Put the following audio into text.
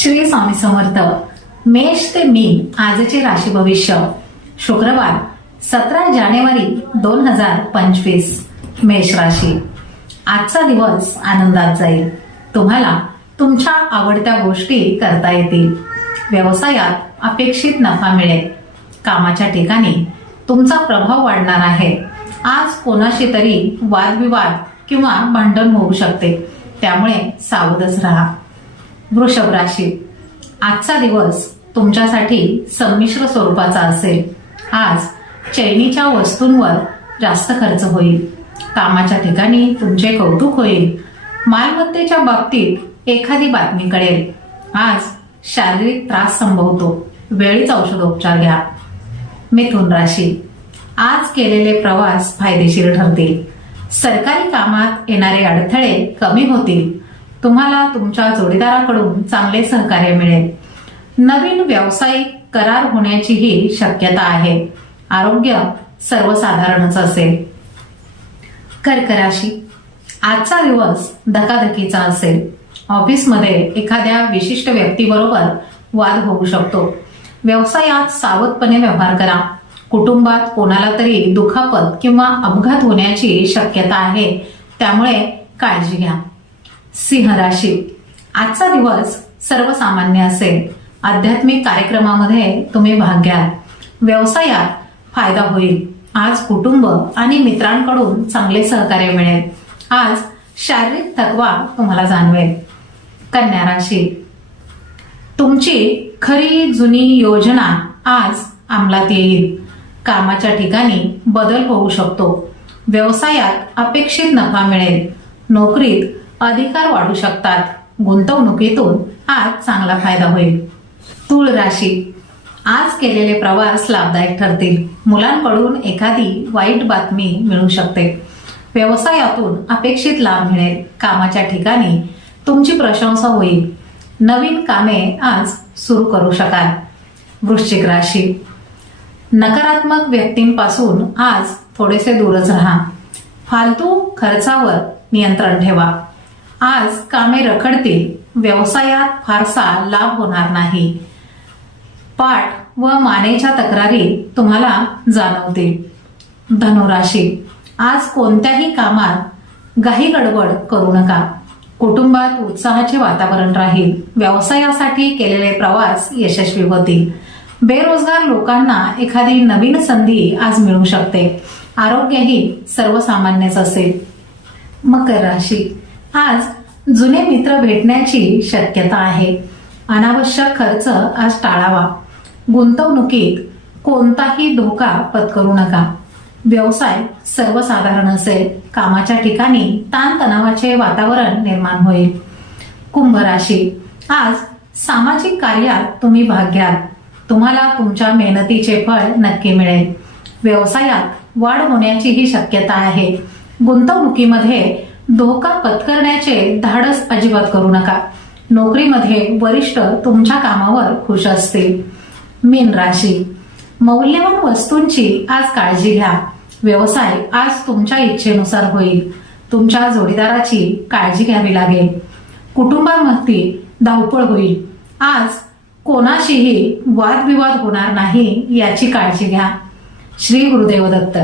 श्री स्वामी समर्थ. मेष ते मीन आजचे राशी भविष्य. शुक्रवार सतरा जानेवारी दोन हजार पंचवीस. मेष राशी. आजचा दिवस आनंदात जाईल. तुम्हाला तुमच्या आवडत्या गोष्टी करता येतील. व्यवसायात अपेक्षित नफा मिळेल. कामाच्या ठिकाणी तुमचा प्रभाव वाढणार आहे. आज कोणाशी तरी वादविवाद किंवा भांडण होऊ शकते. त्यामुळे सावधच राहा. वृषभ राशी. आजचा दिवस तुमच्यासाठी संमिश्र स्वरूपाचा असेल. आज चैनीच्या वस्तूंवर जास्त खर्च होईल. कामाच्या ठिकाणी तुमचे कौतुक होईल. मालमत्तेच्या बाबतीत एखादी बातमी कळेल. आज शारीरिक त्रास संभवतो. वेळीच औषधोपचार घ्या. मिथुन राशी. आज केलेले प्रवास फायदेशीर ठरतील. सरकारी कामात येणारे अडथळे कमी होतील. तुम्हाला तुमच्या जोडीदाराकडून चांगले सहकार्य मिळेल. नवीन व्यावसायिक करार होण्याचीही शक्यता आहे. आरोग्य सर्वसाधारणच असेल. कर्क राशी आजचा दिवस धकाधकीचा असेल. ऑफिसमध्ये एखाद्या विशिष्ट व्यक्तीबरोबर वाद होऊ शकतो. व्यवसायात सावधपणे व्यवहार करा. कुटुंबात कोणाला तरी दुखापत किंवा अपघात होण्याची शक्यता आहे. त्यामुळे काळजी घ्या. सिंह राशी. आजचा दिवस सर्वसामान्य असेल. आध्यात्मिक कार्यक्रमामध्ये तुम्ही भाग घ्याल. व्यवसायात फायदा होईल. आज कुटुंब आणि मित्रांकडून चांगले सहकार्य मिळेल. आज शारीरिक थकवा तुम्हाला जाणवेल. कन्या राशी. तुमची खरी जुनी योजना आज अंमलात येईल. कामाच्या ठिकाणी बदल होऊ शकतो. व्यवसायात अपेक्षित नफा मिळेल. नोकरीत अधिकार वाढू शकतात. गुंतवणुकीतून आज चांगला फायदा होईल. तुळ राशी. आज केलेले प्रवास लाभदायक ठरतील. मुलांकडून एखादी वाईट बातमी मिळू शकते. व्यवसायातून अपेक्षित लाभ मिळेल. कामाच्या ठिकाणी तुमची प्रशंसा होईल. नवीन कामे आज सुरू करू शकाल. वृश्चिक राशी. नकारात्मक व्यक्तींपासून आज थोडेसे दूरच राहा. फालतू खर्चावर नियंत्रण ठेवा. आज कामे रखडतील. व्यवसायात फारसा लाभ होणार नाही. पाठ व मानेच्या तक्रारी तुम्हाला जाणवते धनुराशी आज कोणत्याही कामात घाई गडबड करू नका. कुटुंबात उत्साहाचे वातावरण राहील. व्यवसायासाठी केलेले प्रवास यशस्वी होतील. बेरोजगार लोकांना एखादी नवीन संधी आज मिळू शकते. आरोग्यही सर्वसामान्यच असेल. मकर राशी आज जुने मित्र भेटण्याची शक्यता आहे. अनावश्यक खर्च आज टाळावा. गुंतवणुकीत कोणताही धोका पत्करू नका. व्यवसाय सर्वसाधारण असेल. कामाच्या ठिकाणी ताणतणावाचे वातावरण निर्माण होईल. कुंभ राशी. आज सामाजिक कार्यात तुम्ही भाग घ्याल. तुम्हाला तुमच्या मेहनतीचे फळ नक्की मिळेल. व्यवसायात वाढ होण्याचीही शक्यता आहे. गुंतवणुकीमध्ये धोका पत्करण्याचे धाडस अजिबात करू नका. नोकरीमध्ये वरिष्ठ तुमच्या कामावर खुश असतील. मीन राशी. मौल्यवान वस्तूंची आज काळजी घ्या. व्यवसाय आज तुमच्या इच्छेनुसार होईल. तुमच्या जोडीदाराची काळजी घ्यावी लागेल. कुटुंबामध्ये धावपळ होईल. आज कोणाशीही वादविवाद होणार नाही याची काळजी घ्या. श्री गुरुदेव दत्त.